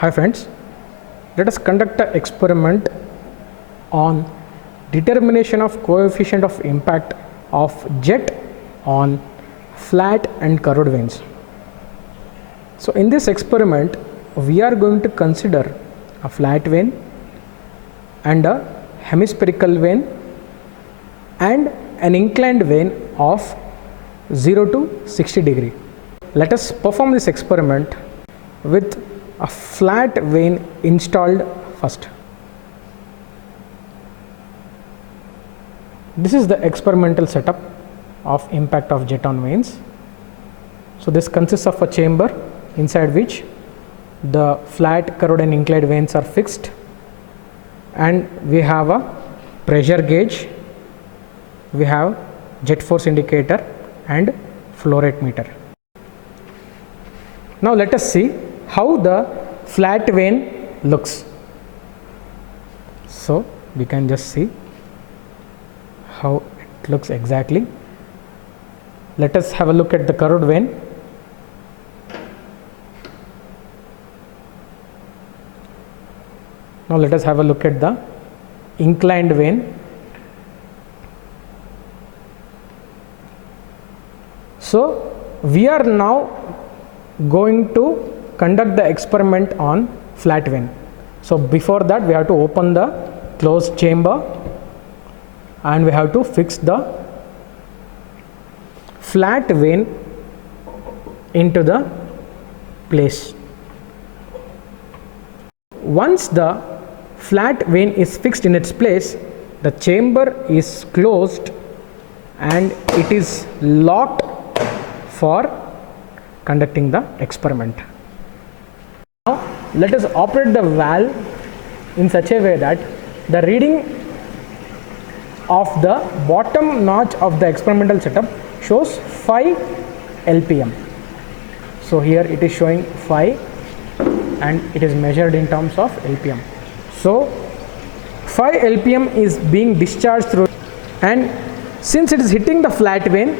Hi friends, let us conduct an experiment on determination of coefficient of impact of jet on flat and curved vanes. So in this experiment we are going to consider a flat vane and a hemispherical vane and an inclined vane of 0 to 60 degree. Let us perform this experiment with a flat vane installed first. This is the experimental setup of impact of jet on vanes. So this consists of a chamber inside which the flat, curved and inclined vanes are fixed, and we have a pressure gauge, we have jet force indicator and flow rate meter. Now let us see how the flat vane looks. So we can just see how it looks exactly. Let us have a look at the curved vane. Now let us have a look at the inclined vane. So we are now going to conduct the experiment on flat vane. So before that we have to open the closed chamber and we have to fix the flat vane into the place. Once the flat vane is fixed in its place, the chamber is closed and it is locked for conducting the experiment. Now let us operate the valve in such a way that the reading of the bottom notch of the experimental setup shows 5 LPM. So here it is showing 5 and it is measured in terms of LPM. So 5 LPM is being discharged through, and since it is hitting the flat vane,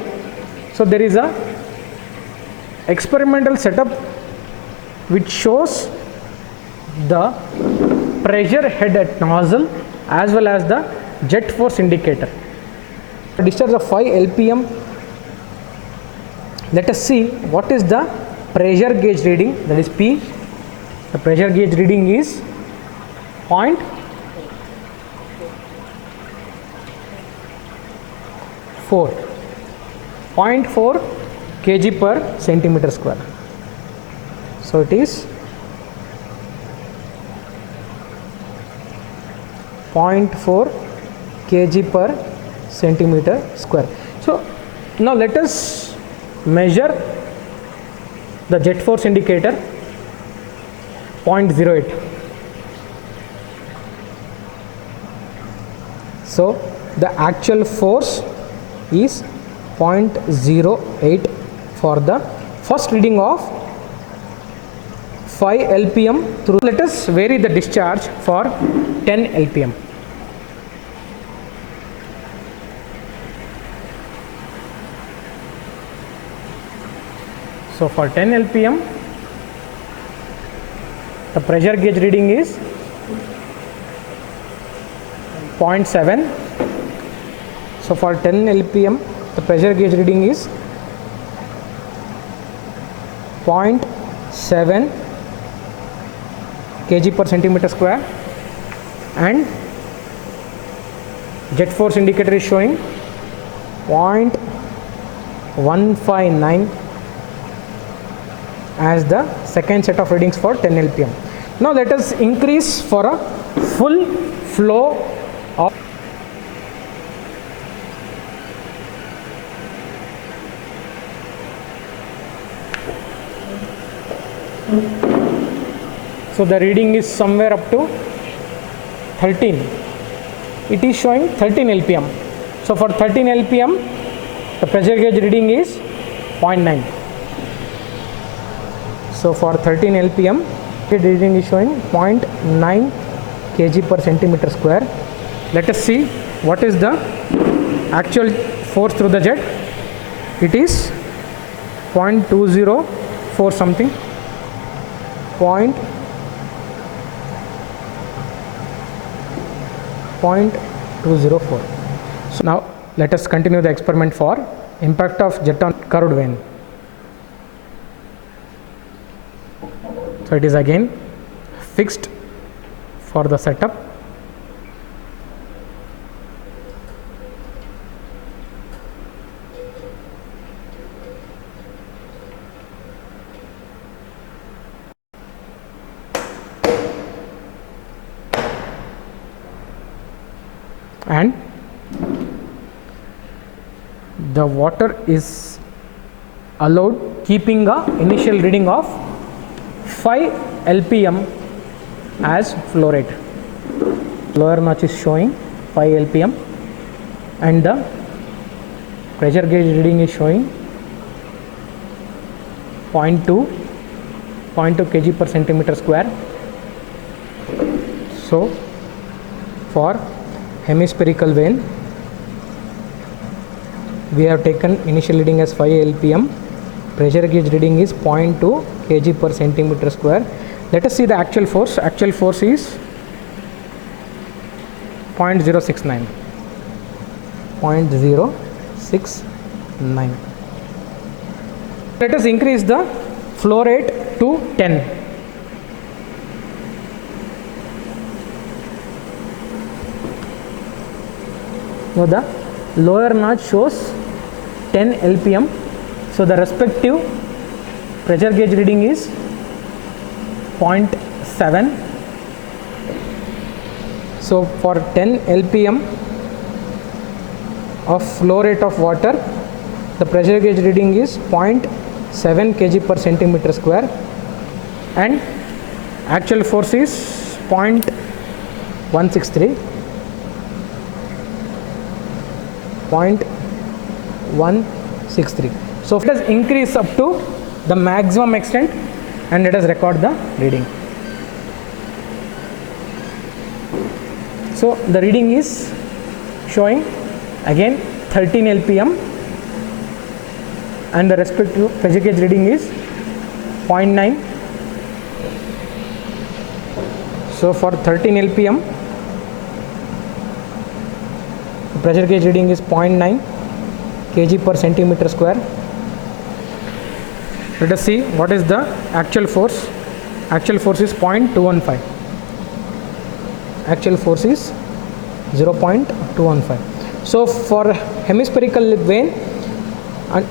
so there is a experimental setup which shows the pressure head at nozzle as well as the jet force indicator. Discharge of 5 LPM. Let us see what is the pressure gauge reading, that is P. The pressure gauge reading is 0.4 kg per centimeter square. So it is 0.4 kg per centimeter square. So now let us measure the jet force indicator, 0.08. So the actual force is 0.08 for the first reading of 5 LPM through. Let us vary the discharge for 10 LPM. So for 10 LPM, the pressure gauge reading is 0.7. So for 10 LPM, the pressure gauge reading is 0.7 kg per centimeter square, and jet force indicator is showing 0.159 as the second set of readings for 10 LPM. Now let us increase for a full flow of. So the reading is somewhere up to 13. It is showing 13 LPM. So for 13 LPM, the pressure gauge reading is 0.9. So for 13 LPM, the reading is showing 0.9 kg per centimeter square. Let us see what is the actual force through the jet. It is 0.204 something, 0.204. So now let us continue the experiment for impact of jet on curved vein. So it is again fixed for the setup. And the water is allowed keeping a initial reading of 5 LPM as flow rate. Lower notch is showing 5 LPM and the pressure gauge reading is showing 0.2 kg per centimeter square. So for hemispherical vein we have taken initial reading as 5 LPM, pressure gauge reading is 0.2 kg per centimeter square. Let us see the actual force. Actual force is 0.069. 0.069. Let us increase the flow rate to 10. Now the lower notch shows 10 LPM. So the respective pressure gauge reading is 0.7. So for 10 LPM of flow rate of water, the pressure gauge reading is 0.7 kg per centimeter square and actual force is 0.163. 0.163. So let us increase up to the maximum extent and let us record the reading. So the reading is showing again 13 LPM and the respective pressure gauge reading is 0.9. So for 13 LPM the pressure gauge reading is 0.9 kg per centimeter square. Let us see what is the actual force. Actual force is 0.215. Actual force is 0.215. So for hemispherical vein and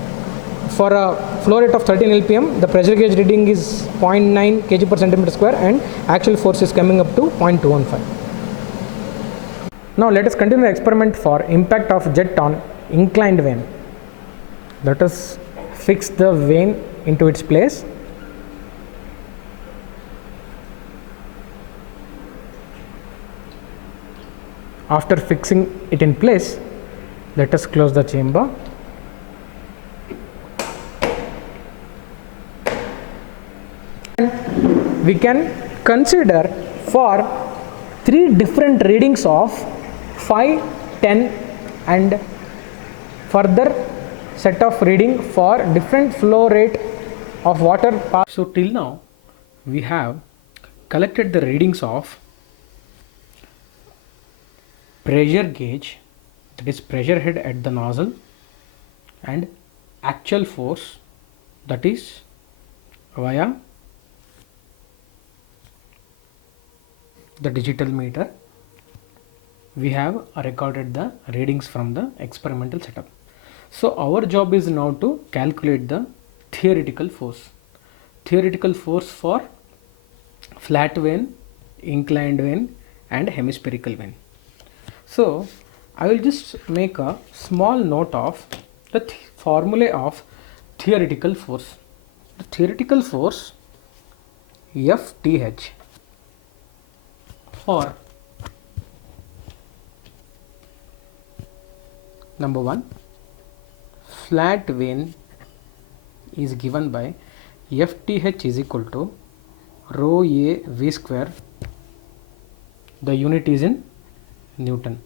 for a flow rate of 13 LPM, the pressure gauge reading is 0.9 kg per centimeter square and actual force is coming up to 0.215. Now let us continue the experiment for impact of jet on inclined vein. Let us fix the vein into its place. After fixing it in place, let us close the chamber. And we can consider for 3 different readings of 5, 10 and further set of reading for different flow rate of water. So till now we have collected the readings of pressure gauge, that is pressure head at the nozzle, and actual force, that is via the digital meter. We have recorded the readings from the experimental setup. So our job is now to calculate the theoretical force. Theoretical force for flat vein, inclined vein and hemispherical vein. So I will just make a small note of the formula of theoretical force. The theoretical force FTH for number 1, flat vein is given by FTH is equal to rho A V square. The unit is in Newton.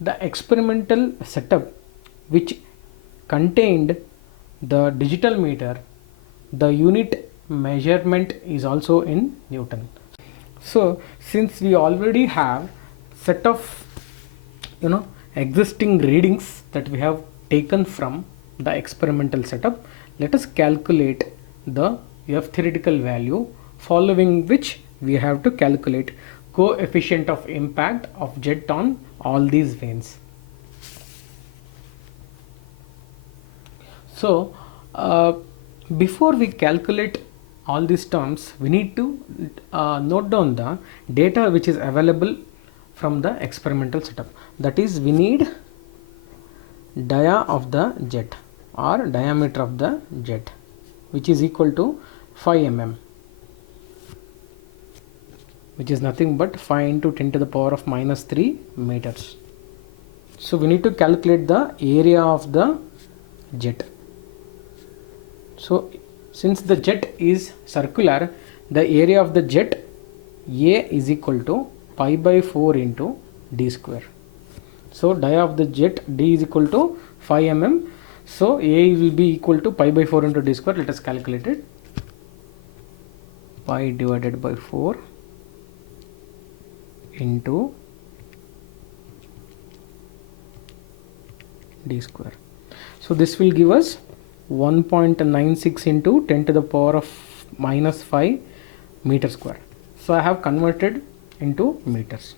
The experimental setup which contained the digital meter, the unit measurement is also in Newton. So since we already have set of existing readings that we have taken from the experimental setup, let us calculate the F theoretical value, following which we have to calculate coefficient of impact of jet on all these vanes. So before we calculate all these terms, we need to note down the data which is available from the experimental setup. That is, we need dia of the jet or diameter of the jet, which is equal to 5 mm, which is nothing but 5 into 10 to the power of minus 3 meters. So we need to calculate the area of the jet. So since the jet is circular, the area of the jet A is equal to pi by 4 into d square. So dia of the jet d is equal to 5 mm. So A will be equal to pi by 4 into d square. Let us calculate it. Pi divided by 4 into d square. So this will give us 1.96 into 10 to the power of minus 5 meter square. So I have converted into meters.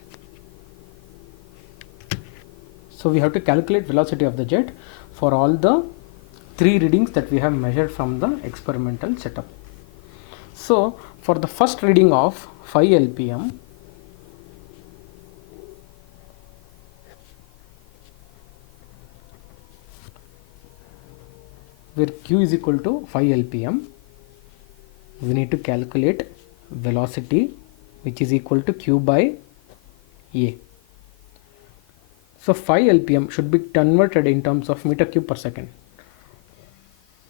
So we have to calculate velocity of the jet for all the 3 readings that we have measured from the experimental setup. So for the first reading of 5 lpm, where q is equal to 5 lpm, we need to calculate velocity, which is equal to q by a. So 5 lpm should be converted in terms of meter cube per second.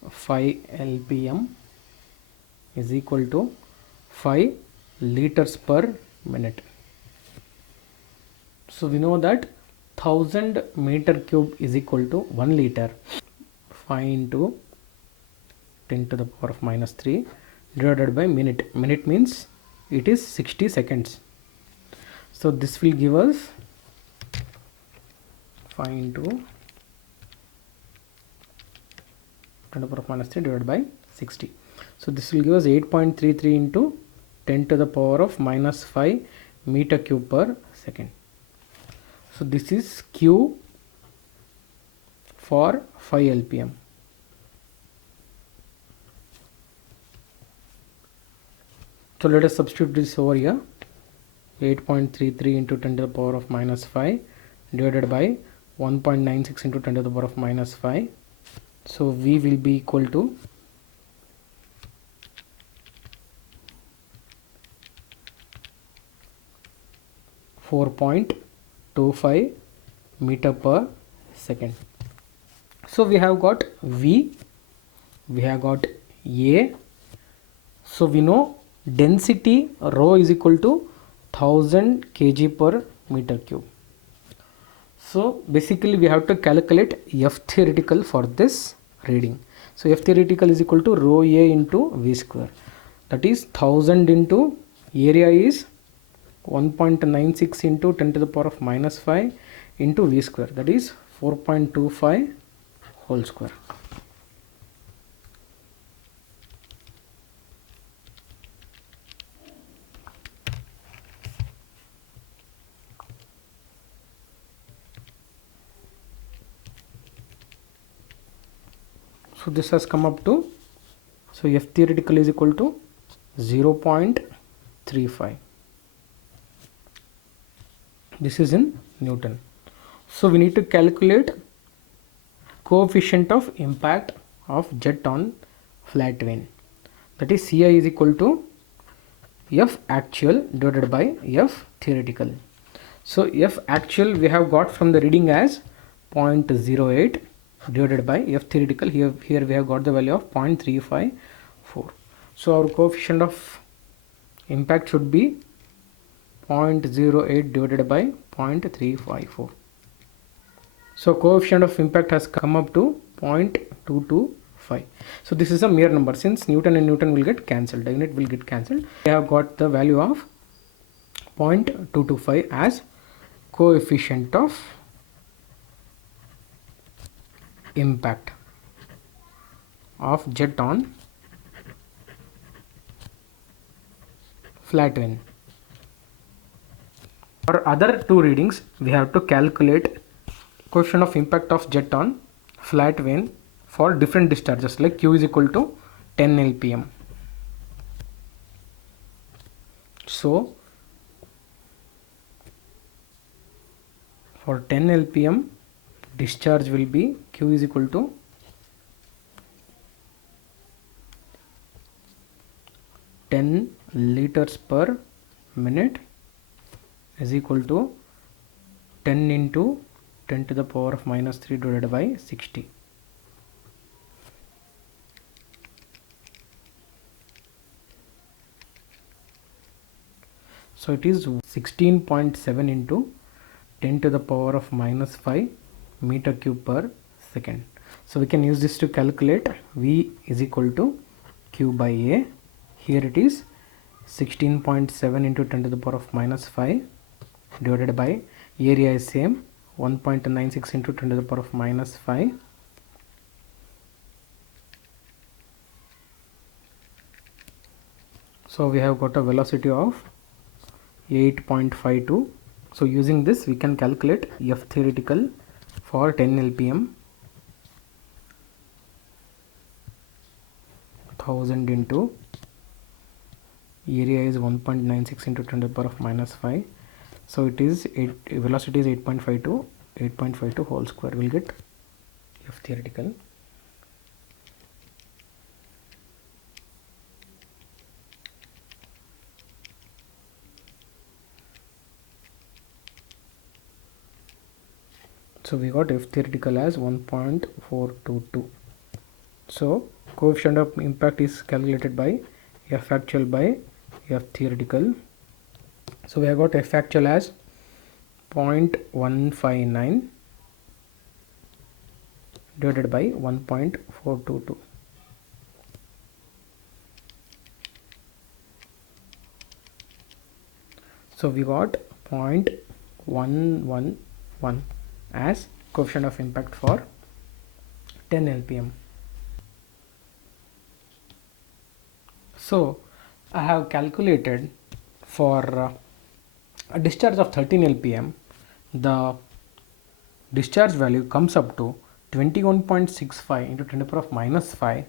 5 lpm is equal to 5 liters per minute. So we know that 1000 meter cube is equal to 1 liter. 5 into 10 to the power of minus 3 divided by minute. Minute means it is 60 seconds. So this will give us 5 into 10 to the power of minus 3 divided by 60. So this will give us 8.33 into 10 to the power of minus 5 meter cube per second. So this is Q for 5 lpm. So let us substitute this over here. 8.33 into 10 to the power of minus 5 divided by 1.96 into 10 to the power of minus 5. So V will be equal to 4.25 meter per second. So we have got V, we have got A. So we know density rho is equal to 1000 kg per meter cube. So basically we have to calculate F theoretical for this reading. So F theoretical is equal to rho A into V square. That is 1000 into area is 1.96 into 10 to the power of minus 5 into V square. That is 4.25 whole square. So this has come up to, so F theoretical is equal to 0.35. This is in Newton. So we need to calculate coefficient of impact of jet on flat vane. That is Ci is equal to F actual divided by F theoretical. So F actual we have got from the reading as 0.08 divided by F theoretical. Here we have got the value of 0.354. So our coefficient of impact should be 0.08 divided by 0.354. So coefficient of impact has come up to 0.225. So this is a mere number. Since Newton and Newton will get cancelled, unit will get cancelled. We have got the value of 0.225 as coefficient of impact of jet on flat vane. For other two readings, we have to calculate coefficient of impact of jet on flat vane for different discharges, like Q is equal to 10 lpm. So for 10 lpm discharge will be Q is equal to 10 liters per minute is equal to 10 into 10 to the power of minus 3 divided by 60. So it is 16.7 into 10 to the power of minus 5 meter cube per second. So we can use this to calculate V is equal to Q by A. Here it is 16.7 into 10 to the power of minus 5 divided by area is same 1.96 into 10 to the power of minus 5. So we have got a velocity of 8.52. So using this we can calculate F theoretical for 10 lpm. 1000 into area is 1.96 into 10 to the power of minus 5. So it is velocity is 8.52. 8.52 whole square will get F theoretical. So we got F theoretical as 1.422. So coefficient of impact is calculated by F actual by F theoretical. So we have got F actual as 0.159 divided by 1.422. So we got 0.111 as coefficient of impact for 10 lpm. So I have calculated for a discharge of 13 lpm, the discharge value comes up to 21.65 into 10 to the power of minus 5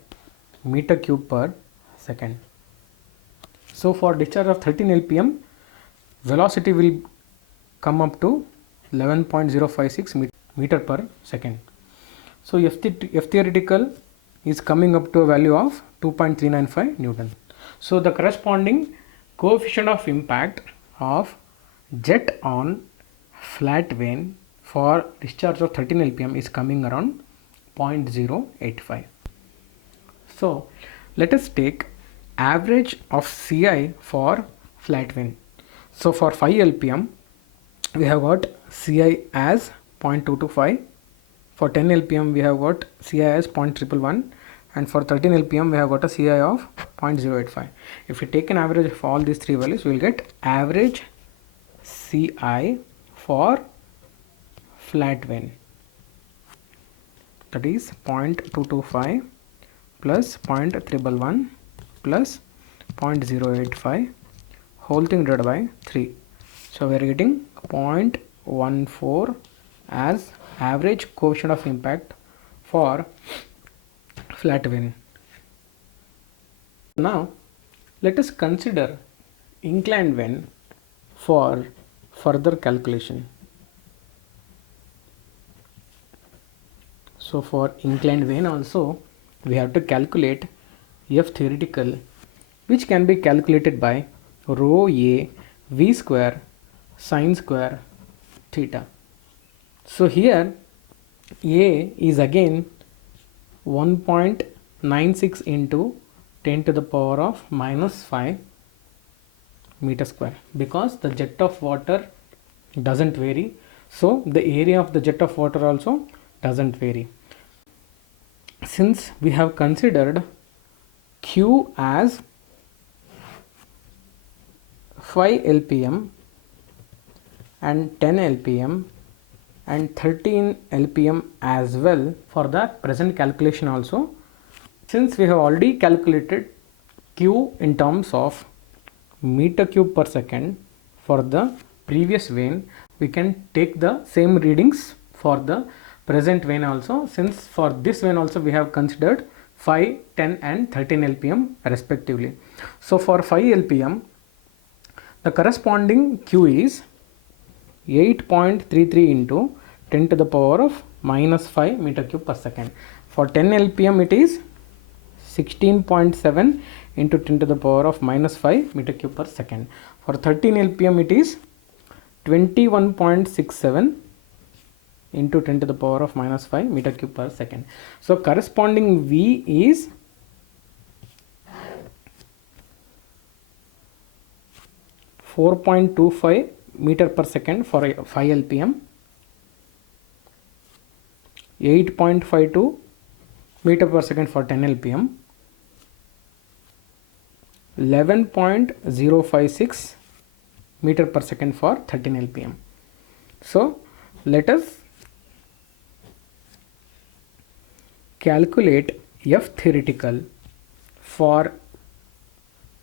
meter cube per second. So for discharge of 13 lpm, velocity will come up to 11.056 meter per second. So F theoretical is coming up to a value of 2.395 Newton. So the corresponding coefficient of impact of jet on flat vane for discharge of 13 lpm is coming around 0.085. So let us take average of CI for flat vane. So for 5 lpm we have got CI as 0.225. For 10 lpm we have got CI as 0.111, and for 13 lpm we have got a CI of 0.085. If we take an average of all these three values, we will get average CI for flat vane, that is 0.225 plus 0.111 plus 0.085 whole thing divided by 3. So we are getting 0.14 as average coefficient of impact for flat vane. Now let us consider inclined vane for further calculation. So for inclined vane also we have to calculate F theoretical, which can be calculated by rho A V square sin square theta. So here A is again 1.96 into 10 to the power of minus 5 meter square, because the jet of water doesn't vary, so the area of the jet of water also doesn't vary. Since we have considered Q as 5 lpm and 10 LPM and 13 LPM as well for the present calculation also. Since we have already calculated Q in terms of meter cube per second for the previous vein, we can take the same readings for the present vein also, since for this vein also we have considered 5, 10 and 13 LPM respectively. So for 5 LPM, the corresponding Q is 8.33 into 10 to the power of minus 5 meter cube per second. For 10 LPM it is 16.7 into 10 to the power of minus 5 meter cube per second. For 13 LPM it is 21.67 into 10 to the power of minus 5 meter cube per second. So corresponding V is 4.25 meter per second for 5 LPM, 8.52 meter per second for 10 LPM, 11.056 meter per second for 13 LPM. So let us calculate F theoretical for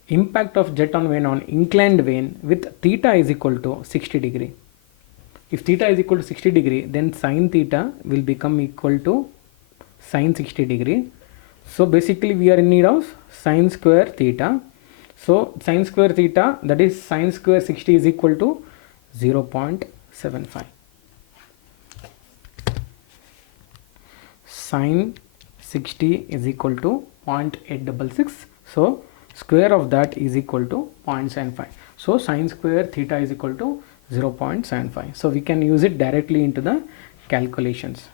impact of jet on vein on inclined vein with theta is equal to 60 degree. If theta is equal to 60 degree, then sin theta will become equal to sin 60 degree. So basically we are in need of sin square theta. So sin square theta, that is sin square 60 is equal to 0.75. Sin 60 is equal to 0.866. So square of that is equal to 0.75. So sin square theta is equal to 0.75. So we can use it directly into the calculations.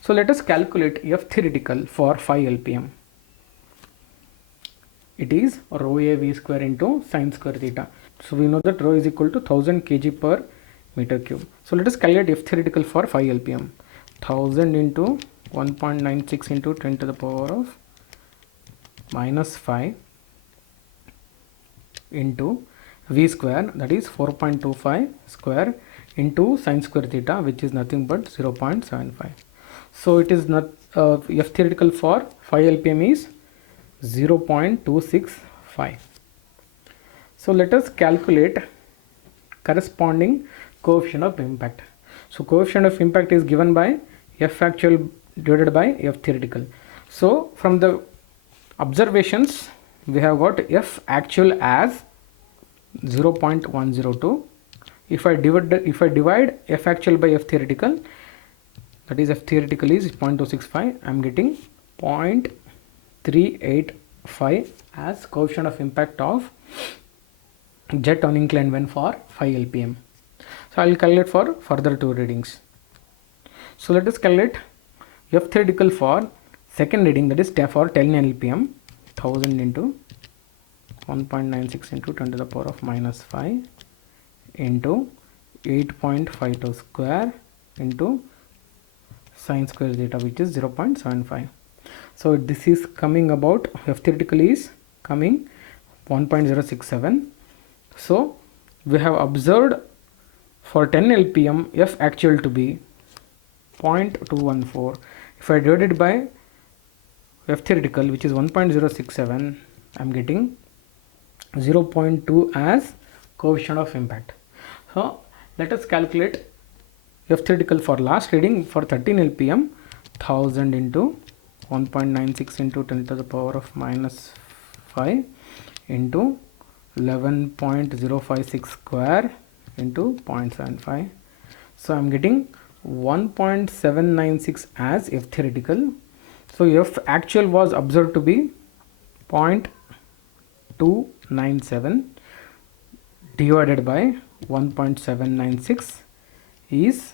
So let us calculate F theoretical for 5 LPM. It is rho a v square into sin square theta. So we know that rho is equal to 1000 kg per meter cube. So let us calculate F theoretical for 5 LPM. 1000 into 1.96 into 10 to the power of minus 5 into v square, that is 4.25 square into sin square theta, which is nothing but 0.75. So it is not F theoretical for 5 LPM is 0.265. So let us calculate corresponding coefficient of impact. So coefficient of impact is given by F actual divided by F theoretical. So from the observations we have got F actual as 0.102. If I divide F actual by F theoretical, that is F theoretical is 0.265, I am getting 0.385 as coefficient of impact of jet on inclined vein for 5 LPM. So I will calculate for further 2 readings. So let us calculate F theoretical for second reading, that is for 10 LPM, 1000 into 1.96 into 10 to the power of minus 5 into 8.52 square into sin square theta, which is 0.75. So this is coming about, F theoretical is coming 1.067. So we have observed for 10 LPM F actual to be 0.214. If I divide it by F theoretical, which is 1.067, I am getting 0.2 as coefficient of impact. So let us calculate F theoretical for last reading for 13 LPM, 1000 into 1.96 into 10 to the power of minus 5 into 11.056 square into 0.75. So I am getting 1.796 as F theoretical. So F actual was observed to be 0.297 divided by 1.796 is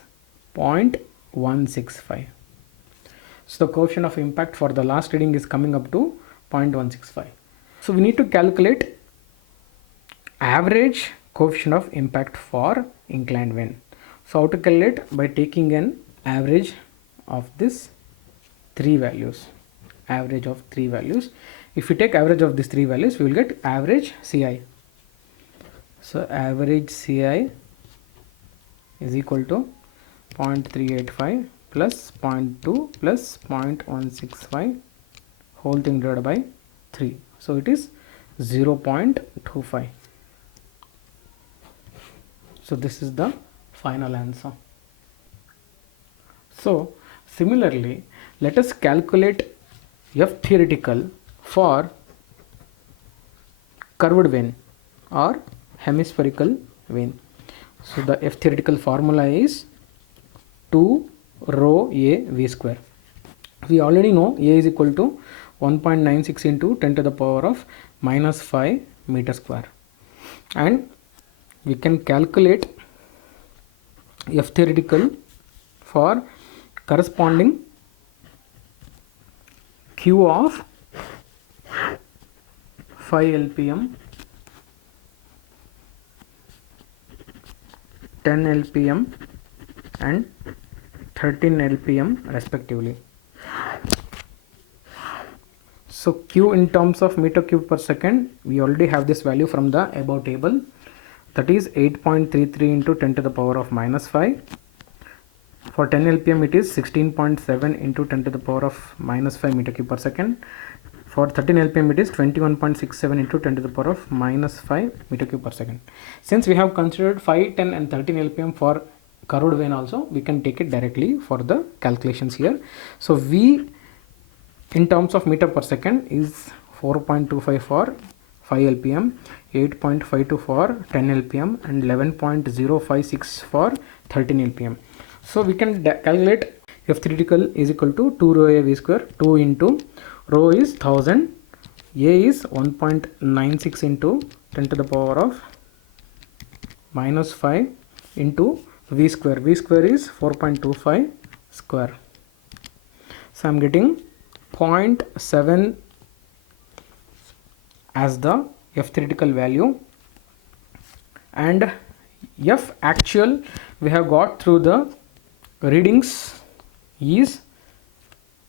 0.165. So the coefficient of impact for the last reading is coming up to 0.165. So we need to calculate average coefficient of impact for inclined vein. So how to calculate? By taking an average of this 3 values. Average of 3 values. If we take average of these 3 values, we will get average CI. So average CI is equal to 0.385 plus 0.2 plus 0.165 whole thing divided by 3. So it is 0.25. So this is the final answer. So similarly, let us calculate F theoretical for curved vein or hemispherical vein. So the F theoretical formula is 2 rho A V square. We already know A is equal to 1.96 into 10 to the power of minus 5 meter square, and we can calculate F theoretical for corresponding Q of 5 LPM, 10 LPM and 13 LPM respectively. So Q in terms of meter cube per second, we already have this value from the above table, that is 8.33 into 10 to the power of minus 5. For 10 LPM it is 16.7 into 10 to the power of minus 5 meter cube per second. For 13 LPM it is 21.67 into 10 to the power of minus 5 meter cube per second. Since we have considered 5, 10 and 13 LPM for curved vein also, we can take it directly for the calculations here. So V in terms of meter per second is 4.25 for 5 LPM, 8.52 for 10 LPM and 11.056 for 13 LPM. So we can calculate F theoretical is equal to 2 rho A V square. 2 into rho is 1000, A is 1.96 into 10 to the power of minus 5 into V square. V square is 4.25 square. So I am getting 0.7 as the F theoretical value, and F actual we have got through the readings is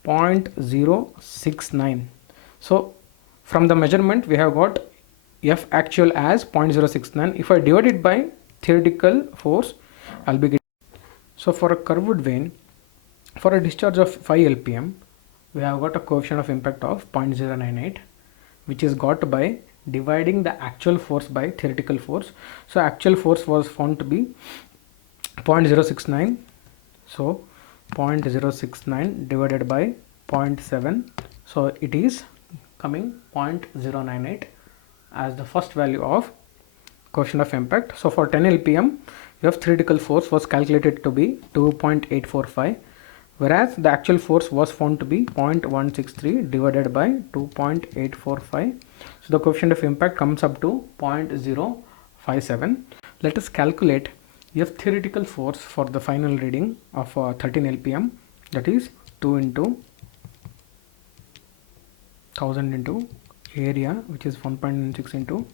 0.069. So from the measurement we have got F actual as 0.069. If I divide it by theoretical force, I'll be getting. So for a curved vein, for a discharge of 5 LPM, we have got a coefficient of impact of 0.098, which is got by dividing the actual force by theoretical force. So actual force was found to be 0.069. So 0.069 divided by 0.7. So it is coming 0.098 as the first value of coefficient of impact. So for 10 LPM, F theoretical force was calculated to be 2.845, whereas the actual force was found to be 0.163 divided by 2.845. So the coefficient of impact comes up to 0.057. Let us calculate F theoretical force for the final reading of 13 LPM, that is 2 into 1000 into area, which is 1.96 into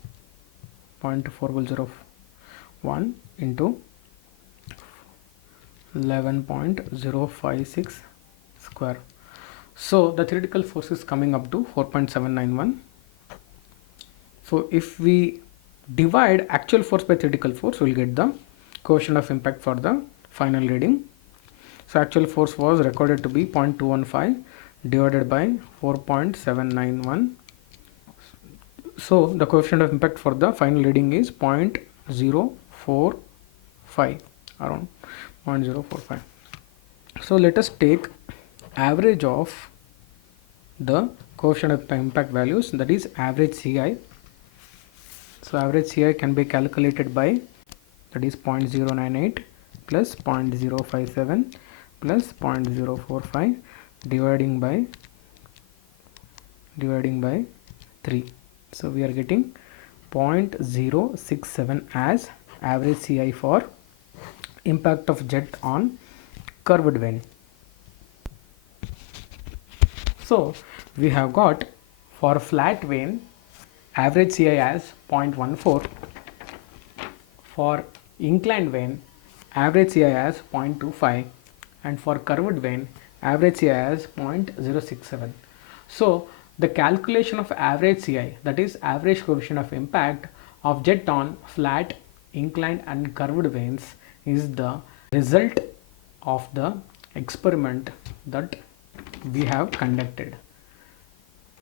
0.4001 into 11.056 square. So the theoretical force is coming up to 4.791. So if we divide actual force by theoretical force, we will get the coefficient of impact for the final reading. So actual force was recorded to be 0.215 divided by 4.791. So the coefficient of impact for the final reading is 0.045, around 0.045. So let us take average of the coefficient of impact values, that is average CI. So average CI can be calculated by, that is 0.098 plus 0.057 plus 0.045 dividing by 3. So we are getting 0.067 as average CI for impact of jet on curved vein. So we have got for flat vein average CI as 0.14, for inclined vein average CI as 0.25, and for curved vein average CI as 0.067. So the calculation of average CI, that is average coefficient of impact of jet on flat, inclined and curved veins is the result of the experiment that we have conducted.